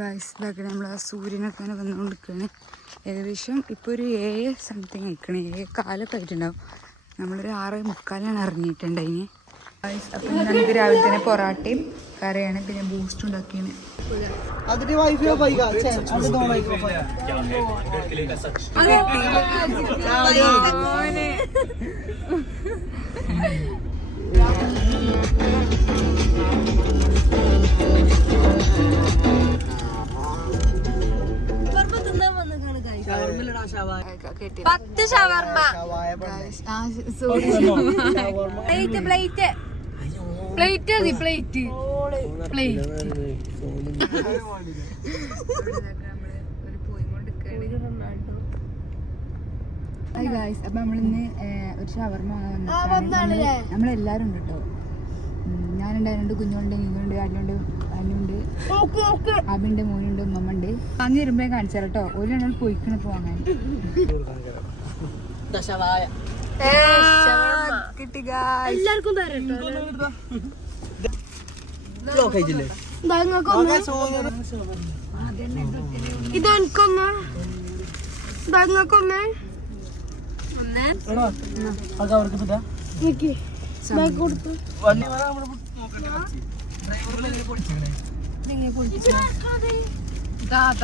Guys ഇതാക്കി നമ്മൾ ആ സൂര്യനൊക്കെ അങ്ങനെ വന്നുകൊണ്ടിരിക്കുകയാണ്. ഏകദേശം ഇപ്പോൾ ഒരു 7 സംതിങ് നിൽക്കണേ, 7:15 ആയിട്ടുണ്ടാവും. നമ്മളൊരു 6:45 ഇറങ്ങിയിട്ടുണ്ടായിന് ഗായ്സ്. അപ്പം നമുക്ക് രാവിലെ തന്നെ പൊറാട്ടയും കറിയാണ്, പിന്നെ ബൂസ്റ്റ് ഉണ്ടാക്കിയാണ്. അപ്പൊ നമ്മളിന്ന് ഒരു ഷവർമ്മ നമ്മളെല്ലാരും ഉണ്ട് കേട്ടോ. ഞാനുണ്ടായിരുന്നു, കുഞ്ഞുണ്ട്, നീങ്ങുണ്ട്, അല്ലുണ്ട്, അല്ലുണ്ട്, അബിണ്ട്, മോനുണ്ട്, ഉമ്മ ഉണ്ട്. അന്ന് വരുമ്പോ കാണിച്ചാൽ കേട്ടോ. ഒരു രണ്ടാൾ പോയിക്കണ പോവാൻ കിട്ടി. ഇതെനിക്കൊന്ന്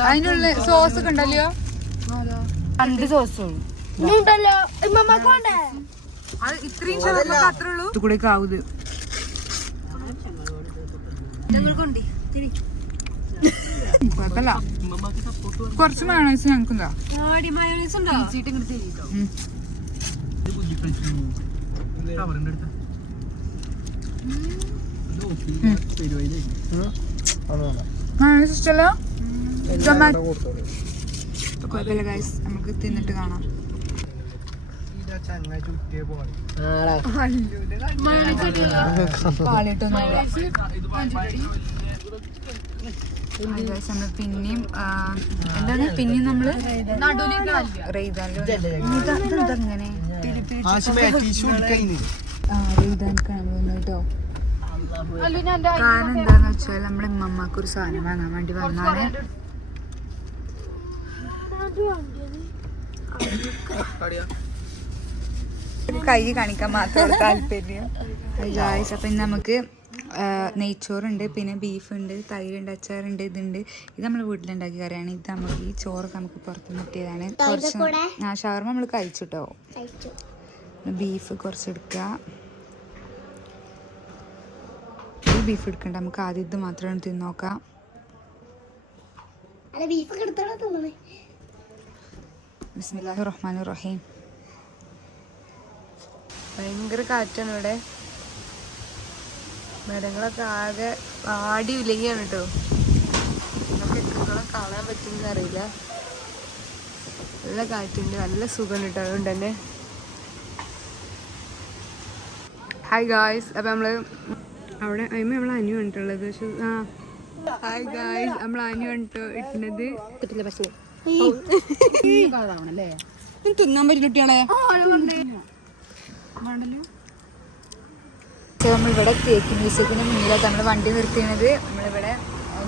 അതിനുള്ള സോസ് ഒക്കെ ഉണ്ടല്ലോ, 2 സോസും അത് ഇത്രയും അത്രേ ഉള്ളൂ. ഇത് കൂടെ ആവുത് കുഴപ്പമില്ല. കുറച്ച് മയോണൈസ് ഞങ്ങൾക്കുണ്ടോ? മയോണൈസ് ഇഷ്ടമല്ലോ? കുഴപ്പമില്ല ഗൈസ്, നമുക്ക് തിന്നിട്ട് കാണാം. നമ്മള് പിന്നെയും എന്താണ് പിന്നെയും നമ്മള് റെയ്താലിങ്ങനെ കേട്ടോ. കാരണം എന്താന്ന് വെച്ചാൽ നമ്മുടെ ഉമ്മമ്മക്ക് ഒരു സാധനം വാങ്ങാൻ വേണ്ടി വന്നാണ്. കൈ കാണിക്കാൻ മാത്രമുള്ള താല്പര്യം. അപ്പൊ ഇന്ന് നമുക്ക് നെയ്ച്ചോറുണ്ട്, പിന്നെ ബീഫുണ്ട്, തൈരുണ്ട്, അച്ചാറുണ്ട്, ഇതുണ്ട്. ഇത് നമ്മൾ വീട്ടിലുണ്ടാക്കിയ കറിയാണ്. ഇത് നമുക്ക് ഈ ചോറൊക്കെ നമുക്ക് പുറത്തുനിന്ന് കിട്ടിയതാണ്. കുറച്ച് ഷവർമ്മ നമ്മൾ കഴിച്ചിട്ടോ. ബീഫ് കുറച്ചെടുക്കുക. ഈ ബീഫ് എടുക്കണ്ട, നമുക്ക് ആദ്യം ഇത് മാത്രം തിന്നോക്കാം. ബിസ്മില്ലാഹിർ റഹ്മാനിർ റഹീം. ഭയങ്കര കാറ്റാണ് ഇവിടെ. മരങ്ങളൊക്കെ ആകെ ആടി വിലയാണ് കേട്ടോ. നമുക്ക് എത്രത്തോളം കാണാൻ പറ്റുമെന്ന് അറിയില്ല. നല്ല കാറ്റുണ്ട്, നല്ല സുഖം കേട്ടോ. അതുകൊണ്ട് തന്നെ ഹായ് ഗായ്സ്. അപ്പം നമ്മൾ അവിടെ അതിന് നമ്മൾ അനു കണ്ടിട്ടുള്ളത്. പക്ഷെ ഹായ് ഗായ്സ്, നമ്മൾ അനു കണ്ടിട്ടോ ഇട്ടുന്നത് തിന്നാൻ പറ്റില്ല കുട്ടിയാളെ. നമ്മളിവിടെ കേക്ക് മ്യൂസിയത്തിന് മുന്നിലായിട്ട് നമ്മൾ വണ്ടി നിർത്തിയത്. നമ്മളിവിടെ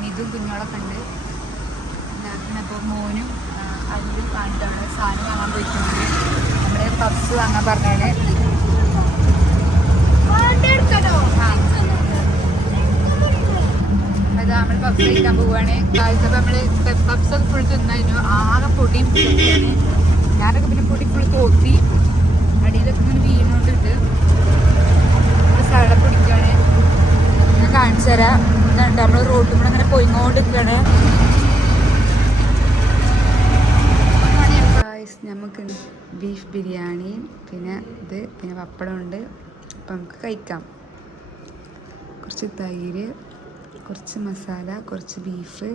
നിതും കുഞ്ഞോളൊക്കെ ഉണ്ട്. അപ്പോൾ മോനും അതിലും കണ്ടാണ് സാധനം വാങ്ങാൻ പോയിട്ടുണ്ട്. നമ്മൾ പപ്സ് വാങ്ങാൻ പറഞ്ഞാണ്. അതാ നമ്മൾ പപ്സ് കഴിക്കാൻ പോവുകയാണ്. അപ്പോൾ നമ്മൾ പപ്സൊക്കെ ഫുൾ തിന്നായിരുന്നു. ആകെ പൊടിയും പൊടിയാണ്. ഞാനൊക്കെ പിന്നെ പൊടി ഫുൾ തോത്തി അടിയിലൊക്കെ ഇങ്ങനെ വീണോണ്ടിട്ട് സ്ഥലം പിടിക്കുകയാണ്. ഞാൻ കാണിച്ചു തരാം. ഇതുണ്ട് നമ്മൾ റോഡിൽ കൂടെ അങ്ങനെ പോയിക്കൊണ്ടിരിക്കുകയാണ്. നമുക്ക് ബീഫ് ബിരിയാണി, പിന്നെ ഇത്, പിന്നെ പപ്പടമുണ്ട്. അപ്പം നമുക്ക് കഴിക്കാം. കുറച്ച് തൈര്, കുറച്ച് മസാല, കുറച്ച് ബീഫ്,